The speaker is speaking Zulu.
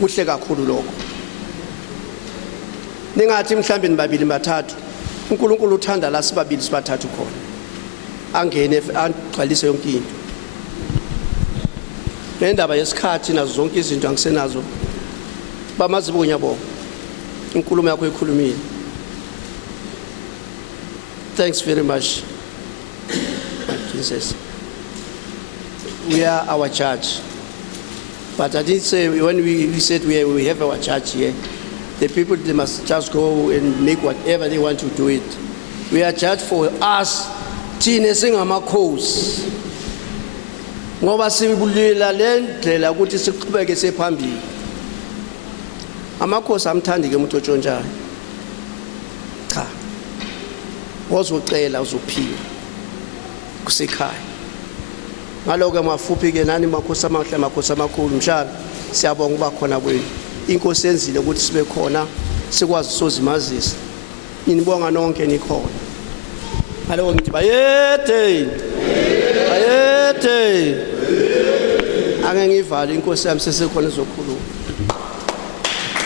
kuhle kakhulu lokho. Ningathi mhlambe nibabili bathathu uNkulunkulu uthanda la sibabili sibathathu khona angene agcwalise yonke into. Nendaba yesikhathi nazo zonke izinto angisenazo bamazibo nyabonga inkulumo yakho ekhulumile. Thanks very much, my princess. We are our judge. But I didn't say, when we said we have our judge here, the people, they must just go and make whatever they want to do it. We are judged for us, thina singamakhosi. Ngoba sibulela lendlela ukuthi siqhubeke sephambili. Amakhosi amthandi ke umuntu otshontshayo. Cha. Ozocela uzophiwa kusekhaya. Ngaloko mafuphi ke nani makhosi amahle amakhosi amakhulu mshana siyabonga ukuba khona kwenu. Inkosi yenzile ukuthi sibe khona sikwazi sozimazisa. Ninibonga nonke nikhona. Ngaloko ngithi bayede. Bayede. Ake ngivale inkosi yami sesekhona ezokhuluma.